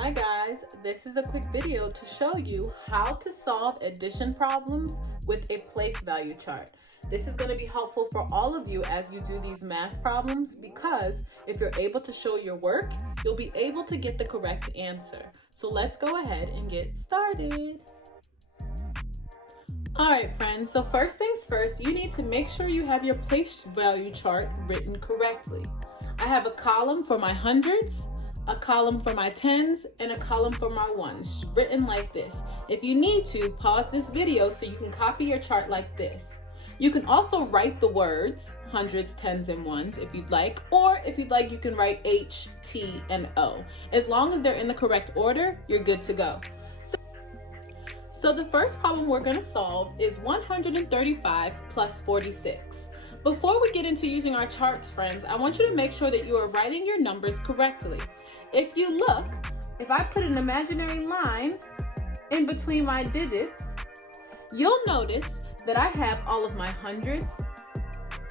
Hi guys, this is a quick video to show you how to solve addition problems with a place value chart. This is going to be helpful for all of you as you do these math problems because if you're able to show your work, you'll be able to get the correct answer. So let's go ahead and get started. Alright friends, so first things first, you need to make sure you have your place value chart written correctly. I have a column for my hundreds, a column for my tens, and a column for my ones, written like this. If you need to, pause this video so you can copy your chart like this. You can also write the words, hundreds, tens, and ones if you'd like, or if you'd like, you can write H, T, and O. As long as they're in the correct order, you're good to go. So the first problem we're gonna solve is 135 plus 46. Before we get into using our charts, friends, I want you to make sure that you are writing your numbers correctly. If you look, if I put an imaginary line in between my digits, you'll notice that I have all of my hundreds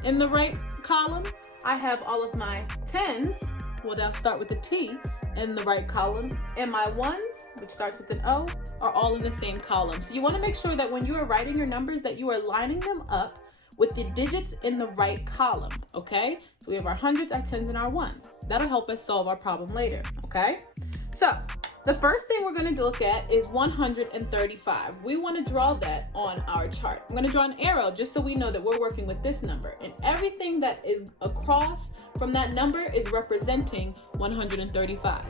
in the right column. I have all of my tens, well, they'll start with a T, in the right column, and my ones, which starts with an O, are all in the same column. So you want to make sure that when you are writing your numbers that you are lining them up with the digits in the right column, okay? So we have our hundreds, our tens, and our ones. That'll help us solve our problem later, okay? So the first thing we're going to look at is 135. We want to draw that on our chart. I'm going to draw an arrow just so we know that we're working with this number, and everything that is across from that number is representing 135.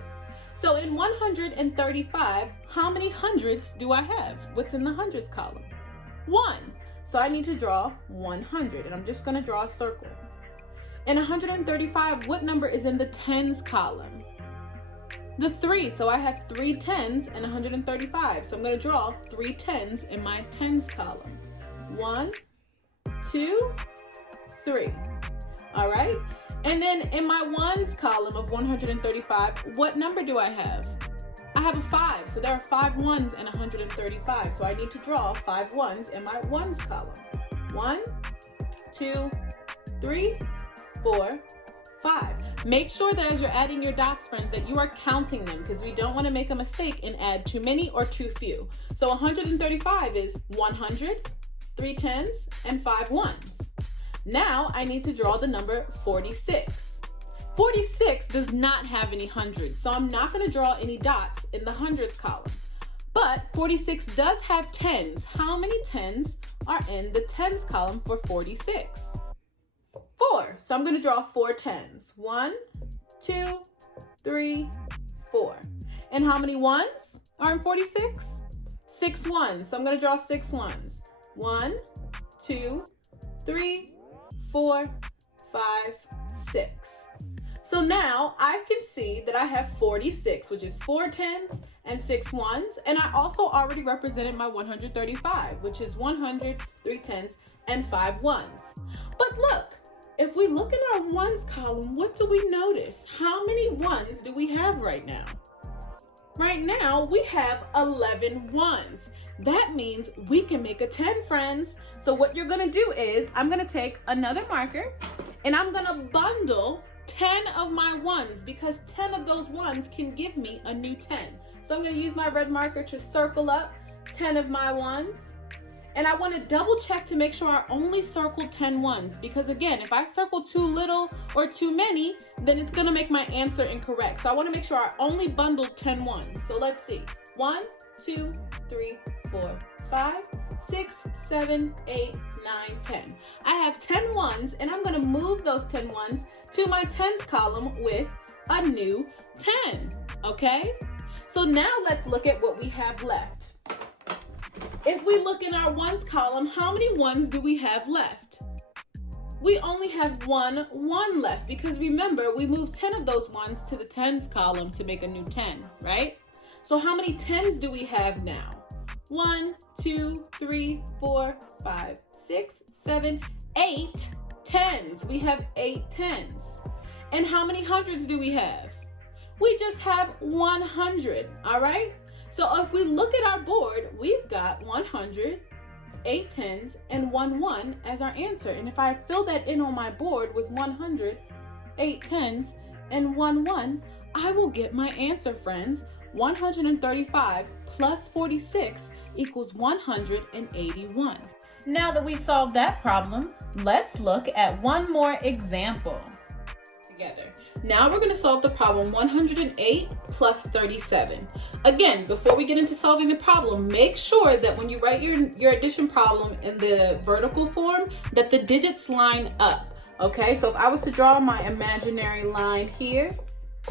So in 135, how many hundreds do I have? What's in the hundreds column? 1. So I need to draw 100, and I'm just going to draw a circle. In 135, what number is in the tens column? The 3. So I have 3 tens in 135. So I'm going to draw 3 tens in my tens column. 1, 2, 3. All right. And then in my ones column of 135, what number do I have? I have a 5, so there are 5 ones in 135. So I need to draw 5 ones in my ones column. 1, 2, 3, 4, 5. Make sure that as you're adding your dots, friends, that you are counting them because we don't want to make a mistake and add too many or too few. So 135 is 100, 3 tens, and 5 ones. Now I need to draw the number 46. 46 does not have any hundreds, so I'm not going to draw any dots in the hundreds column. But 46 does have tens. How many tens are in the tens column for 46? 4. So I'm going to draw 4 tens. 1, 2, 3, 4. And how many ones are in 46? 6 ones. So I'm going to draw 6 ones. 1, 2, 3, 4, 5, 6. So now I can see that I have 46, which is 4 tens and 6 ones. And I also already represented my 135, which is 100, 3 tens, and 5 ones. But look, if we look in our ones column, what do we notice? How many ones do we have right now? Right now, we have 11 ones. That means we can make a 10, friends. So what you're gonna do is, I'm gonna take another marker and I'm gonna bundle 10 of my ones because 10 of those ones can give me a new 10. So I'm gonna use my red marker to circle up 10 of my ones. And I wanna double check to make sure I only circle 10 ones because again, if I circle too little or too many, then it's gonna make my answer incorrect. So I wanna make sure I only bundled 10 ones. So let's see, 1, 2, 3, 4, 5, 6, 7, 8, 9, 10. I have 10 ones and I'm gonna move those 10 ones to my tens column with a new 10, okay? So now let's look at what we have left. If we look in our ones column, how many ones do we have left? We only have 1 1 left because remember, we moved 10 of those ones to the tens column to make a new 10, right? So how many tens do we have now? 1, 2, 3, 4, 5, 6, 7, 8 tens. We have 8 tens. And how many hundreds do we have? We just have 100, all right? So if we look at our board, we've got 100, 8 tens, and 1 1 as our answer. And if I fill that in on my board with 100, 8 tens, and 1 1, I will get my answer, friends, 135 plus 46 equals 181. Now that we've solved that problem, let's look at one more example together. Now we're going to solve the problem 108 plus 37. Again, before we get into solving the problem, make sure that when you write your addition problem in the vertical form, that the digits line up. Okay, so if I was to draw my imaginary line here,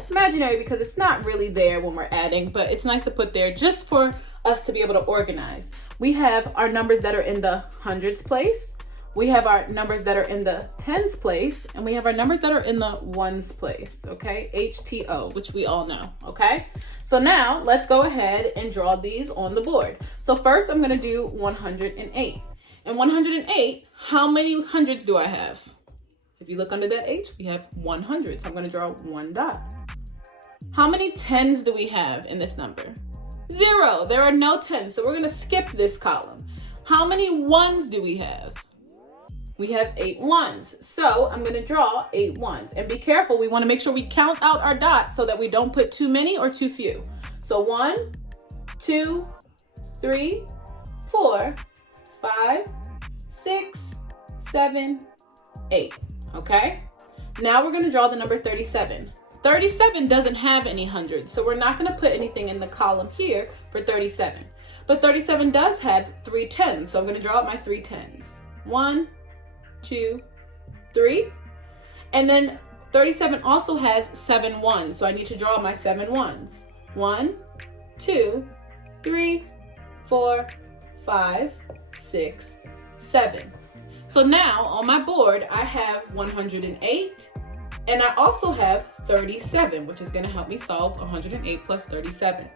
imaginary because it's not really there when we're adding, but it's nice to put there just for us to be able to organize. We have our numbers that are in the hundreds place, we have our numbers that are in the tens place, and we have our numbers that are in the ones place, okay? HTO, which we all know, okay? So now let's go ahead and draw these on the board. So first I'm gonna do 108. And 108, how many hundreds do I have? If you look under that H, we have 100, so I'm gonna draw one dot. How many tens do we have in this number? 0, there are no tens, so we're gonna skip this column. How many ones do we have? We have 8 ones, so I'm gonna draw 8 ones. And be careful, we wanna make sure we count out our dots so that we don't put too many or too few. So 1, 2, 3, 4, 5, 6, 7, 8, okay? Now we're gonna draw the number 37. 37 doesn't have any hundreds, so we're not gonna put anything in the column here for 37. But 37 does have 3 tens, so I'm gonna draw out my 3 tens. 1, 2, 3. And then 37 also has 7 ones, so I need to draw my 7 ones. 1, 2, 3, 4, 5, 6, 7. So now on my board, I have 108, and I also have 37, which is gonna help me solve 108 plus 37.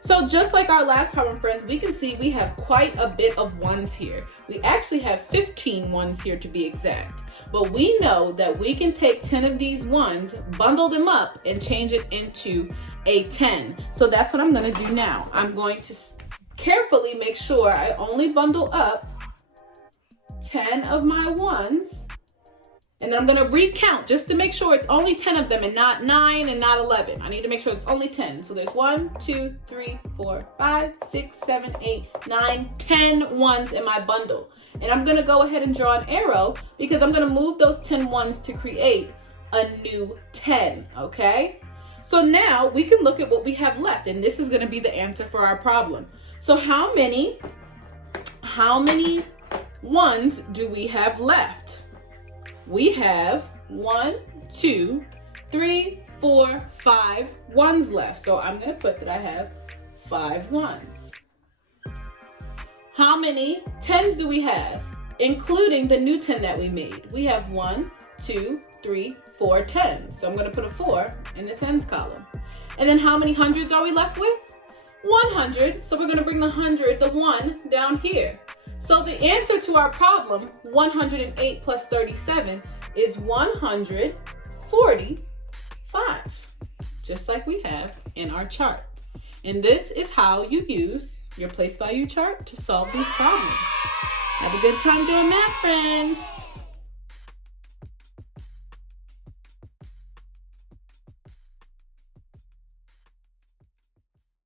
So just like our last problem, friends, we can see we have quite a bit of ones here. We actually have 15 ones here to be exact. But we know that we can take 10 of these ones, bundle them up, and change it into a 10. So that's what I'm gonna do now. I'm going to carefully make sure I only bundle up 10 of my ones. And then I'm gonna recount just to make sure it's only 10 of them and not 9 and not 11. I need to make sure it's only 10. So there's 1, 2, 3, 4, 5, 6, 7, 8, 9, 10 ones in my bundle. And I'm gonna go ahead and draw an arrow because I'm gonna move those 10 ones to create a new 10, okay? So now we can look at what we have left, and this is gonna be the answer for our problem. So how many ones do we have left? We have 1, 2, 3, 4, 5 ones left. So I'm gonna put that I have 5 ones. How many tens do we have, including the new 10 that we made? We have 1, 2, 3, 4 tens. So I'm gonna put a 4 in the tens column. And then how many hundreds are we left with? 100. So we're gonna bring the 100, the 1, down here. So the answer to our problem, 108 plus 37, is 145, just like we have in our chart. And this is how you use your place value chart to solve these problems. Have a good time doing math, friends.